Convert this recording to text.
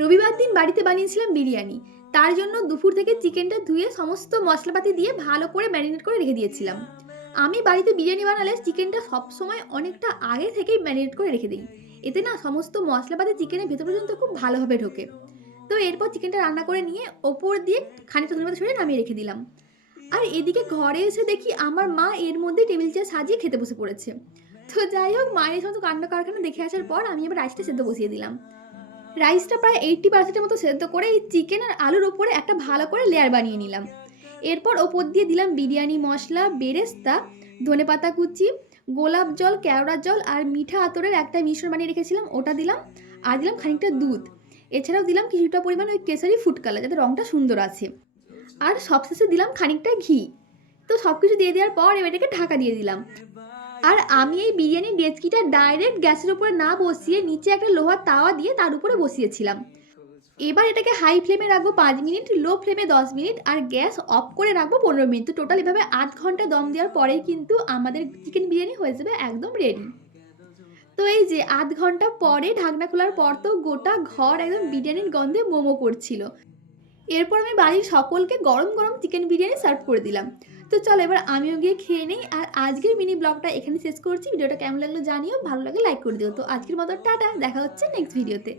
রবিবার দিন বাড়িতে বানিয়েছিলাম বিরিয়ানি। তার জন্য দুপুর থেকে চিকেনটা ধুয়ে সমস্ত মশলাপাতি দিয়ে ভালো করে ম্যারিনেট করে রেখে দিয়েছিলাম। আমি বাড়িতে বিরিয়ানি বানালে চিকেনটা সবসময় অনেকটা আগে থেকেই ম্যারিনেট করে রেখে দিই। এতে না সমস্ত মশলাপাতি চিকেনের ভেতর পর্যন্ত খুব ভালোভাবে ঢোকে। তো এরপর চিকেনটা রান্না করে নিয়ে ওপর দিয়ে খানিকটা ধনেপাতা ছড়িয়ে নামিয়ে রেখে দিলাম। আর এদিকে ঘরে এসে দেখি আমার মা এর মধ্যে টেবিল চেয়ার সাজিয়ে খেতে বসে পড়েছে। তো যাই হোক, মায়ের এই সমস্ত কাণ্ড কারখানা দেখে আসার পর আমি এবার রাইসটা সেদ্ধ বসিয়ে দিলাম। রাইসটা প্রায় 80% এর মতো সেদ্ধ করে এই চিকেন আর আলুর উপরে একটা ভালো করে লেয়ার বানিয়ে নিলাম। এরপর ওপর দিয়ে দিলাম বিরিয়ানি মশলা, বেরেস্তা, ধনেপাতা কুচি, গোলাপ জল, কেওড়ার জল আর মিঠা আতরের একটা মিশ্রণ বানিয়ে রেখেছিলাম, ওটা দিলাম। আর দিলাম খানিকটা দুধ। এছাড়াও দিলাম কিছুটা পরিমাণ ওই কেসারি ফুড কালার, যাতে রঙটা সুন্দর আছে। আর সবশেষে দিলাম খানিকটা ঘি। তো সব কিছু দিয়ে দেওয়ার পর এবার এটাকে ঢাকা দিয়ে দিলাম। আর আমি এই বিরিয়ানির ডেচকিটা ডাইরেক্ট গ্যাসের উপরে না বসিয়ে নিচে একটা লোহার তাওয়া দিয়ে তার উপরে বসিয়েছিলাম। এবার এটাকে হাই ফ্লেমে রাখবো 5 মিনিট, লো ফ্লেমে 10 মিনিট আর গ্যাস অফ করে রাখবো 15 মিনিট। তো টোটাল এভাবে আধ ঘন্টা দম দেওয়ার পরেই কিন্তু আমাদের চিকেন বিরিয়ানি হয়ে যাবে একদম রেডি। তো এই যে আধ ঘন্টা পরে ঢাকনা খোলার পর তো গোটা ঘর একদম বিরিয়ানির গন্ধে মোমো করছিল। এরপর আমি বাড়ির সকলকে গরম গরম চিকেন বিরিয়ানি সার্ভ করে দিলাম। তো চলো এবার আমিও গিয়ে খেয়ে নেই। আর আজকের মিনি ব্লগটা এখানে শেষ করছি। ভিডিওটা কেমন লাগলো জানিও, ভালো লাগে লাইক করে দিও। তো আজকের মতো টাটা, দেখা হচ্ছে নেক্সট ভিডিওতে।